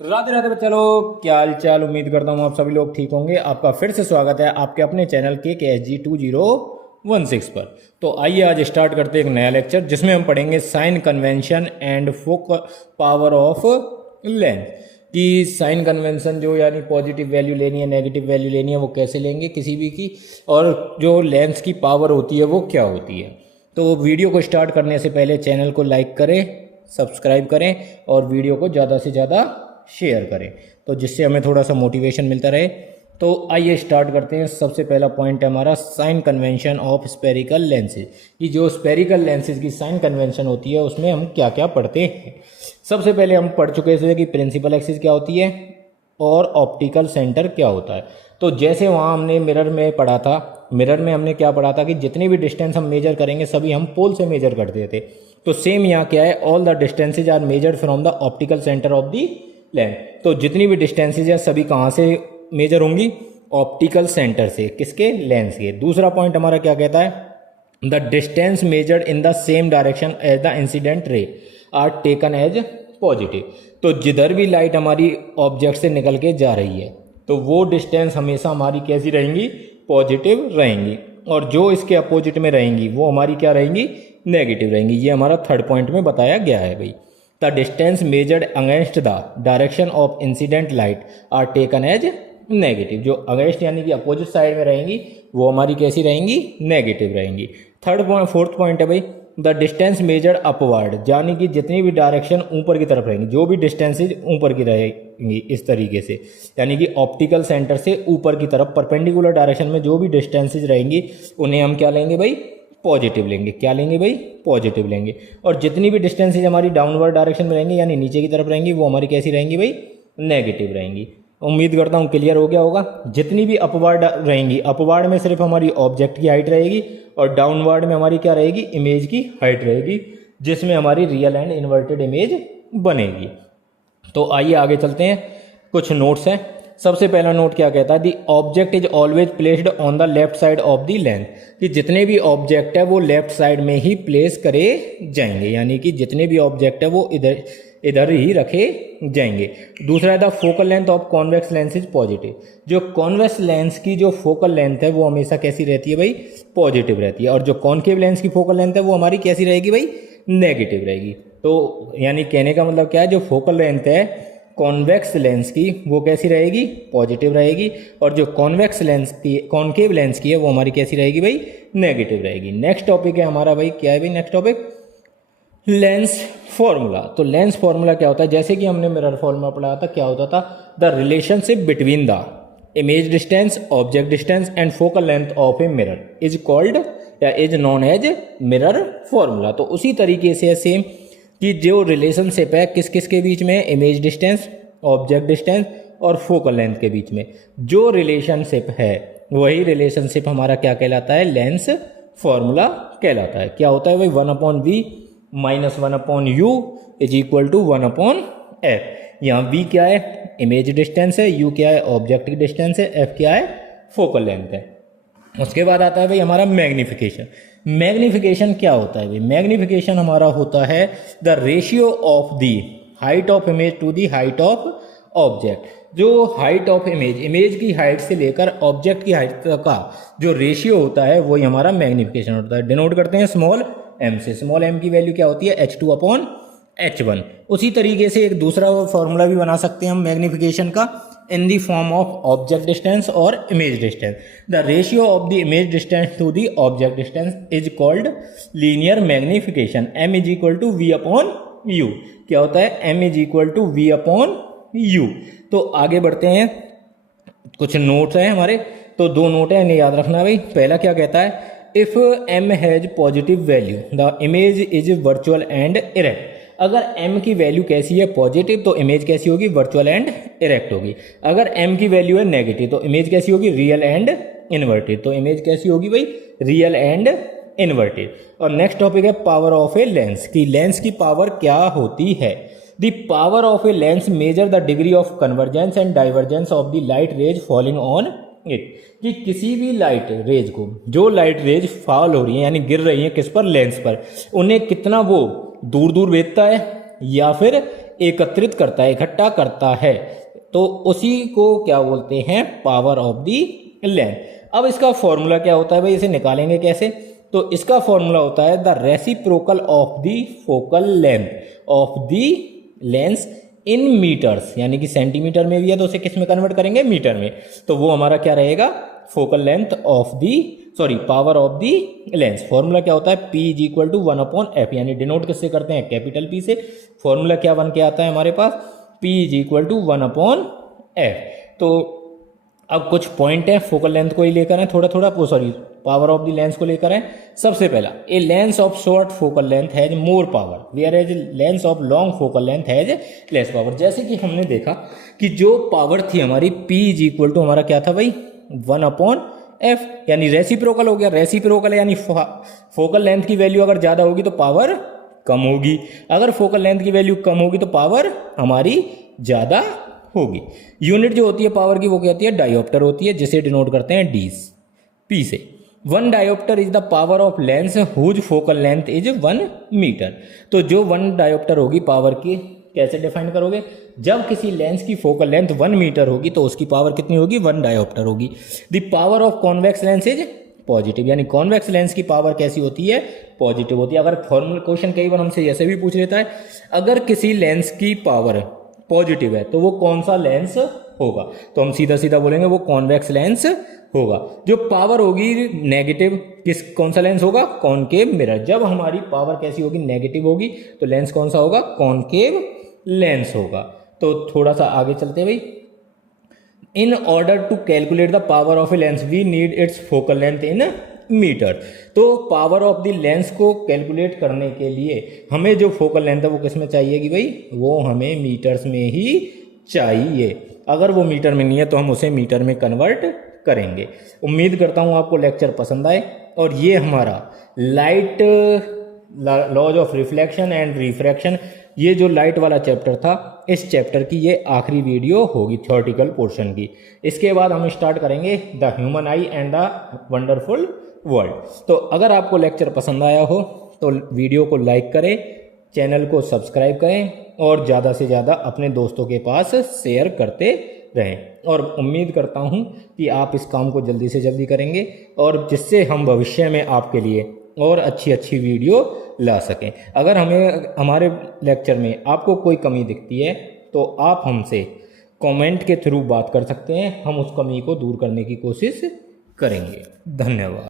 राधे राधे बच्चा लोग, क्या हाल चाल। उम्मीद करता हूँ आप सभी लोग ठीक होंगे। आपका फिर से स्वागत है आपके अपने चैनल KKSG 2016 पर। तो आइए आज स्टार्ट करते हैं एक नया लेक्चर जिसमें हम पढ़ेंगे sign convention and power of length. कि साइन कन्वेंशन जो यानी पॉजिटिव वैल्यू लेनी है नेगेटिव वैल्यू लेनी है वो कैसे लेंगे किसी भी की, और जो लेंस की पावर होती है वो क्या होती है। तो वीडियो को स्टार्ट करने से पहले चैनल को लाइक करें, सब्सक्राइब करें और वीडियो को ज़्यादा से ज़्यादा शेयर करें, तो जिससे हमें थोड़ा सा मोटिवेशन मिलता रहे। तो आइए स्टार्ट करते हैं। सबसे पहला पॉइंट है हमारा sign convention of spherical lenses. कि जो स्पेरिकल लेंसेज की साइन कन्वेंशन होती है उसमें हम क्या क्या पढ़ते हैं। सबसे पहले हम पढ़ चुके हैं कि प्रिंसिपल एक्सिस क्या होती है और ऑप्टिकल सेंटर क्या होता है। तो जैसे वहाँ हमने मिरर में पढ़ा था, मिरर में हमने क्या पढ़ा था कि जितनी भी डिस्टेंस हम मेजर करेंगे सभी हम पोल से मेजर करते थे। तो सेम यहाँ क्या है, all the distances are measured from the optical centre of the length. तो जितनी भी डिस्टेंसेज है सभी कहाँ से मेजर होंगी, ऑप्टिकल सेंटर से, किसके, लेंस के। दूसरा पॉइंट हमारा क्या कहता है, the distance measured in the same direction as the incident ray are taken as positive. तो जिधर भी लाइट हमारी ऑब्जेक्ट से निकल के जा रही है तो वो डिस्टेंस हमेशा हमारी कैसी रहेंगी, पॉजिटिव रहेंगी, और जो इसके अपोजिट में रहेंगी वो हमारी क्या रहेंगी, नेगेटिव रहेंगी। ये हमारा थर्ड पॉइंट में बताया गया है भाई। The distance measured against the direction of incident light are taken as negative. जो अगेंस्ट यानी कि अपोजिट साइड में रहेंगी वो हमारी कैसी रहेंगी, नेगेटिव रहेंगी। फोर्थ पॉइंट है भाई, द डिस्टेंस मेजर्ड अपवर्ड, यानी कि जितनी भी डायरेक्शन ऊपर की तरफ रहेंगी, जो भी डिस्टेंसेज ऊपर की रहेंगी इस तरीके से, यानी कि ऑप्टिकल सेंटर से ऊपर की तरफ परपेंडिकुलर डायरेक्शन में जो भी डिस्टेंसेज रहेंगी उन्हें हम क्या लेंगे भाई, पॉजिटिव लेंगे। क्या लेंगे भाई, पॉजिटिव लेंगे। और जितनी भी डिस्टेंसेज हमारी डाउनवर्ड डायरेक्शन में रहेंगी यानी नीचे की तरफ रहेंगी वो हमारी कैसी रहेंगी भाई, नेगेटिव रहेंगी। उम्मीद करता हूँ क्लियर हो गया होगा। जितनी भी अपवर्ड रहेंगी, अपवर्ड में सिर्फ हमारी ऑब्जेक्ट की हाइट रहेगी और डाउनवर्ड में हमारी क्या रहेगी, इमेज की हाइट रहेगी, जिसमें हमारी रियल एंड इन्वर्टेड इमेज बनेगी। तो आइए आगे चलते हैं, कुछ नोट्स हैं। सबसे पहला नोट क्या कहता है, the object is always placed on the left side of the length. कि जितने भी ऑब्जेक्ट है वो लेफ्ट साइड में ही प्लेस करे जाएंगे, यानी कि जितने भी ऑब्जेक्ट है वो इधर ही रखे जाएंगे। दूसरा है the focal length of convex lens is positive. जो कॉन्वेक्स लेंस की जो फोकल लेंथ है वो हमेशा कैसी रहती है भाई, पॉजिटिव रहती है, और जो कॉन्केव लेंस की फोकल लेंथ है वो हमारी कैसी रहेगी भाई, नेगेटिव रहेगी। तो यानी कहने का मतलब क्या है, जो फोकल लेंथ है कॉन्वेक्स लेंस की वो कैसी रहेगी, पॉजिटिव रहेगी, और जो कॉन्वेक्स लेंस की, कॉन्केव लेंस की है वो हमारी कैसी रहेगी भाई, नेगेटिव रहेगी। नेक्स्ट टॉपिक है हमारा भाई, क्या है भाई नेक्स्ट टॉपिक, लेंस फॉर्मूला। तो लेंस फॉर्मूला क्या होता है, जैसे कि हमने मिरर फॉर्मूला पढ़ा था, क्या होता था, the relationship between the image distance, object distance and focal length of a mirror is called या is known as mirror formula. तो उसी तरीके से सेम कि जो रिलेशनशिप है किस किस के बीच में, इमेज डिस्टेंस, ऑब्जेक्ट डिस्टेंस और फोकल लेंथ के बीच में जो रिलेशनशिप है वही रिलेशनशिप हमारा क्या कहलाता है, लेंस फॉर्मूला कहलाता है। क्या होता है भाई, 1/v minus 1/u is equal to 1/f। यहाँ v क्या है, इमेज डिस्टेंस है, u क्या है, ऑब्जेक्ट की डिस्टेंस है, f क्या है, फोकल लेंथ है। उसके बाद आता है भाई हमारा मैग्निफिकेशन। मैग्निफिकेशन क्या होता है भाई, मैग्निफिकेशन हमारा होता है the ratio of the height of image to the height of object. जो हाइट ऑफ इमेज, इमेज की हाइट से लेकर ऑब्जेक्ट की हाइट तक का जो रेशियो होता है वही हमारा मैग्निफिकेशन होता है। डिनोट करते हैं स्मॉल m से। स्मॉल m की वैल्यू क्या होती है, h2/h1। उसी तरीके से एक दूसरा फॉर्मूला भी बना सकते हैं हम मैग्निफिकेशन का, in the form of object distance or image distance. The ratio of the image distance to the object distance is called linear magnification. m is equal to v/u. क्या होता है, m is equal to v/u। तो आगे बढ़ते हैं, कुछ notes हैं हमारे, तो दो नोट हैं, इन्हें याद रखना भाई। पहला क्या कहता है, if m has positive value the image is virtual and erect। अगर m की वैल्यू कैसी है, पॉजिटिव, तो इमेज कैसी होगी, वर्चुअल एंड इरेक्ट होगी। अगर m की वैल्यू है नेगेटिव तो इमेज कैसी होगी, रियल एंड इन्वर्टेड। तो इमेज कैसी होगी भाई, रियल एंड इन्वर्टेड। और नेक्स्ट टॉपिक है पावर ऑफ ए लेंस। की लेंस की पावर क्या होती है, the power of a lens measure the degree of convergence and divergence of the light rays falling on it. कि किसी भी लाइट रेज को, जो लाइट रेज फॉल हो रही है यानी गिर रही है किस पर, लेंस पर, उन्हें कितना वो दूर दूर भेजता है या फिर एकत्रित करता है, इकट्ठा करता है, तो उसी को क्या बोलते हैं, पावर ऑफ दी लेंथ। अब इसका फॉर्मूला क्या होता है भाई, इसे निकालेंगे कैसे, तो इसका फॉर्मूला होता है the reciprocal of the focal length of the lens in metres, यानी कि सेंटीमीटर में भी है तो उसे किस में कन्वर्ट करेंगे, मीटर में। तो वो हमारा क्या रहेगा, focal length of the, sorry power of the lens. Formula क्या होता है, P is equal to 1/f, यानी डिनोट किससे करते हैं, कैपिटल P से। फॉर्मूला क्या बन के आता है हमारे पास, P is equal to 1/f। तो अब कुछ पॉइंट है, फोकल लेंथ को ही लेकर है थोड़ा थोड़ा, sorry power of the lens को लेकर है। सबसे पहला, a lens of short focal length has more power whereas lens of long focal length has less power. जैसे कि हमने देखा कि जो पावर थी हमारी P इज इक्वल टू हमारा क्या था भाई, 1/f, यानी रेसिप्रोकल हो गया। रेसिप्रोकल यानी फोकल लेंथ की वैल्यू अगर ज़्यादा होगी तो पावर कम होगी, अगर फोकल लेंथ की वैल्यू कम होगी तो पावर हमारी ज़्यादा होगी। यूनिट जो होती है पावर की वो क्या होती है, डायोप्टर होती है, जिसे डिनोट करते हैं डीज, P से। 1 diopter is the power of lens whose focal length is 1 metre. तो जो 1 डायोप्टर होगी पावर की, कैसे डिफाइन करोगे, जब किसी लेंस की फोकल लेंथ 1 मीटर होगी तो उसकी पावर कितनी होगी, 1 डायोप्टर होगी। The power of convex lens is positive, यानी कॉन्वेक्स लेंस की पावर कैसी होती है, पॉजिटिव होती है। अगर फॉर्मूला क्वेश्चन कई बार हमसे ऐसे भी पूछ लेता है, अगर किसी लेंस की पावर पॉजिटिव है तो वो कौन सा लेंस होगा, तो हम सीधा सीधा बोलेंगे वो कॉन्वेक्स लेंस होगा। जो पावर होगी नेगेटिव, कौन सा लेंस होगा, कॉनकेव मिरर। जब हमारी पावर कैसी होगी, नेगेटिव होगी, तो लेंस कौन सा होगा, कॉनकेव लेंस होगा। तो थोड़ा सा आगे चलते भाई, in order to calculate the power of a lens we need its focal length in metre. तो पावर ऑफ द लेंस को कैलकुलेट करने के लिए हमें जो फोकल लेंथ है वो किस में चाहिए कि भाई, वो हमें मीटर्स में ही चाहिए। अगर वो मीटर में नहीं है तो हम उसे मीटर में कन्वर्ट करेंगे। उम्मीद करता हूँ आपको लेक्चर पसंद आए, और ये हमारा light laws of reflection and refraction, ये जो लाइट वाला चैप्टर था, इस चैप्टर की ये आखिरी वीडियो होगी थ्योरेटिकल पोर्शन की। इसके बाद हम स्टार्ट करेंगे the human I and the wonderful world. तो अगर आपको लेक्चर पसंद आया हो तो वीडियो को लाइक करें, चैनल को सब्सक्राइब करें और ज़्यादा से ज़्यादा अपने दोस्तों के पास शेयर करते रहें। और उम्मीद करता हूँ कि आप इस काम को जल्दी से जल्दी करेंगे, और जिससे हम भविष्य में आपके लिए और अच्छी अच्छी वीडियो ला सकें। अगर हमें हमारे लेक्चर में आपको कोई कमी दिखती है तो आप हमसे कमेंट के थ्रू बात कर सकते हैं, हम उस कमी को दूर करने की कोशिश करेंगे। धन्यवाद।